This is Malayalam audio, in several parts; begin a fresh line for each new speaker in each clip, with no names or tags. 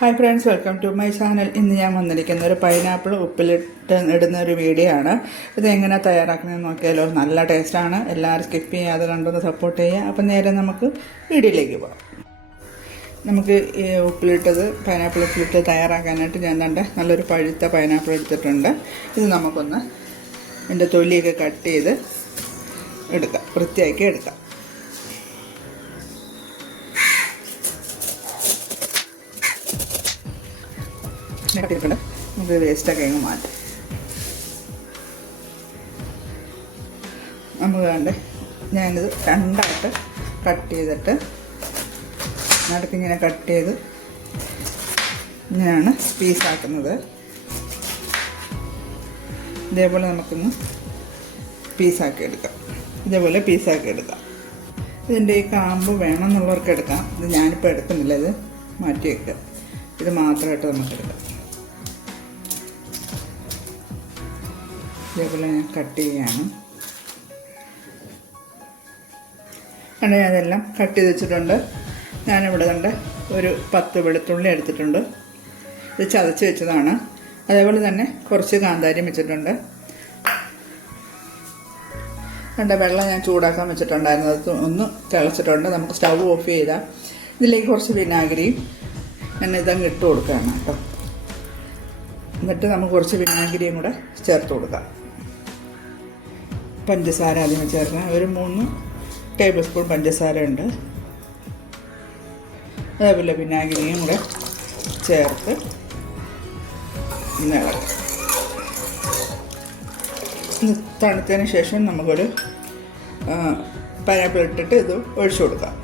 Hi friends welcome to my channel ഇന്ന് ഞാൻ വന്നിരിക്കുന്ന ഒരു പൈനാപ്പിൾ ഉപ്പിലിട്ട് ഇടുന്ന ഒരു വീഡിയോ ആണ്. ഇത് എങ്ങനെ തയ്യാറാക്കണമെന്ന് നോക്കിയാലോ നല്ല ടേസ്റ്റാണ് എല്ലാവരും സ്കിപ്പ് ചെയ്യാതെ കണ്ടൊന്ന് സപ്പോർട്ട് ചെയ്യുക. അപ്പം നേരെ നമുക്ക് വീഡിയോയിലേക്ക് പോകാം നമുക്ക് ഈ ഉപ്പിലിട്ടത് പൈനാപ്പിൾ ഉപ്പിലിട്ട് തയ്യാറാക്കാനായിട്ട് ഞാൻ കണ്ട നല്ലൊരു പഴുത്ത പൈനാപ്പിൾ എടുത്തിട്ടുണ്ട്. ഇത് നമുക്കൊന്ന് എന്റെ തൊലിയൊക്കെ കട്ട് ചെയ്ത് എടുക്കാം വൃത്തിയാക്കി എടുക്കാം. കട്ടിരിക്കണ്ട നമുക്ക് വേസ്റ്റൊക്കെ അങ്ങ് മാറ്റാം. നമുക്ക് വേണ്ടേ ഞാനിത് രണ്ടായിട്ട് കട്ട് ചെയ്തിട്ട് നടുക്ക് ഇങ്ങനെ കട്ട് ചെയ്ത് ഇങ്ങനെയാണ് പീസാക്കുന്നത് ഇതേപോലെ നമുക്കൊന്ന് പീസാക്കി എടുക്കാം. ഇതേപോലെ പീസാക്കി എടുക്കാം. ഇതിന്റെ ഈ കാമ്പ് വേണമെന്നുള്ളവർക്ക് എടുക്കാം. ഇത് ഞാനിപ്പോൾ എടുക്കുന്നില്ല. ഇത് മാറ്റി വെക്കുക ഇത് മാത്രമായിട്ട് നമുക്ക് എടുക്കാം. ഇതേപോലെ ഞാൻ കട്ട് ചെയ്യാണ്. അവിടെ അതെല്ലാം കട്ട് ചെയ്ത് വെച്ചിട്ടുണ്ട്. ഞാനിവിടെ കണ്ട് ഒരു പത്ത് വെളുത്തുള്ളി എടുത്തിട്ടുണ്ട്. ഇത് ചതച്ച് വെച്ചതാണ്. അതേപോലെ തന്നെ കുറച്ച് കാന്താരിയും വെച്ചിട്ടുണ്ട്. കണ്ട വെള്ളം ഞാൻ ചൂടാക്കാൻ വെച്ചിട്ടുണ്ടായിരുന്നു. അത് ഒന്ന് തിളച്ചിട്ടുണ്ട്. നമുക്ക് സ്റ്റൗ ഓഫ് ചെയ്താൽ ഇതിലേക്ക് കുറച്ച് വിനാഗിരിയും ഞാൻ ഇതങ്ങ് ഇട്ട് കൊടുക്കുകയാണ് കേട്ടോ. എന്നിട്ട് നമുക്ക് കുറച്ച് വിനാഗിരിയും കൂടെ ചേർത്ത് കൊടുക്കാം. പഞ്ചസാര അതിന് ചേർക്കണം. ഒരു മൂന്ന് ടേബിൾ സ്പൂൺ പഞ്ചസാര ഉണ്ട്. അതേപോലെ വിനാഗിരിയും കൂടെ ചേർത്ത് തണുത്തതിന് ശേഷം നമുക്കൊരു പൈനാപ്പിൾ ഇട്ടിട്ട് ഇത് ഒഴിച്ചു കൊടുക്കാം.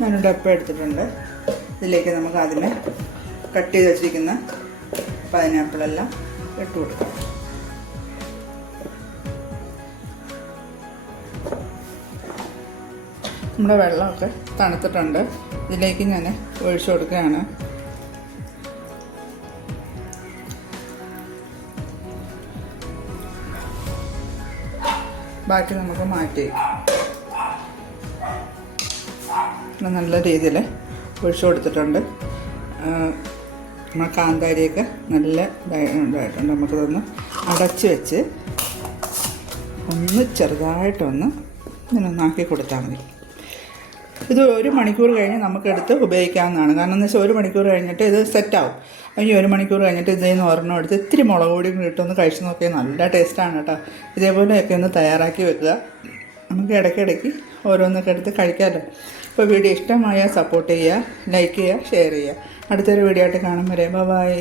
ഞാനൊരു ഡപ്പ എടുത്തിട്ടുണ്ട്. ഇതിലേക്ക് നമുക്ക് അതിനെ കട്ട് ചെയ്ത് വെച്ചിരിക്കുന്ന പൈനാപ്പിളെല്ലാം ഇട്ട് കൊടുക്കാം. നമ്മുടെ വെള്ളമൊക്കെ തണുത്തിട്ടുണ്ട്. ഇതിലേക്ക് ഞാൻ ഒഴിച്ചു കൊടുക്കുകയാണ്. ബാക്കി നമുക്ക് മാറ്റി. നല്ല രീതിയിൽ ഒഴിച്ചു കൊടുത്തിട്ടുണ്ട്. നമ്മുടെ കാന്താരിയൊക്കെ നല്ല ഇതായിട്ടുണ്ട്. നമുക്കിതൊന്ന് അടച്ച് വെച്ച് ഒന്ന് ചെറുതായിട്ടൊന്ന് ഇങ്ങനെ ഒന്നാക്കി കൊടുത്താൽ മതി. ഇത് ഒരു മണിക്കൂർ കഴിഞ്ഞ് നമുക്കെടുത്ത് ഉപയോഗിക്കാവുന്നതാണ്. കാരണം എന്ന് വെച്ചാൽ ഒരു മണിക്കൂർ കഴിഞ്ഞിട്ട് ഇത് സെറ്റ് സെറ്റാവും അല്ലെങ്കിൽ ഒരു മണിക്കൂർ കഴിഞ്ഞിട്ട് ഇതിൽ നിന്ന് ഒരെണ്ണം എടുത്ത് ഇത്തിരി മുളക് പൊടിയും ഇട്ടൊന്ന് കഴിച്ചു നോക്കിയാൽ നല്ല ടേസ്റ്റാണ് കേട്ടോ. ഇതേപോലെയൊക്കെ ഒന്ന് തയ്യാറാക്കി വെക്കുക. നമുക്ക് ഇടയ്ക്കിടയ്ക്ക് ഓരോന്നൊക്കെ എടുത്ത് കഴിക്കാമല്ലോ അപ്പോൾ വീഡിയോ ഇഷ്ടമായാൽ സപ്പോർട്ട് ചെയ്യുക ലൈക്ക് ചെയ്യുക ഷെയർ ചെയ്യുക. അടുത്തൊരു വീഡിയോ ആയിട്ട് കാണും വരെ. ബൈ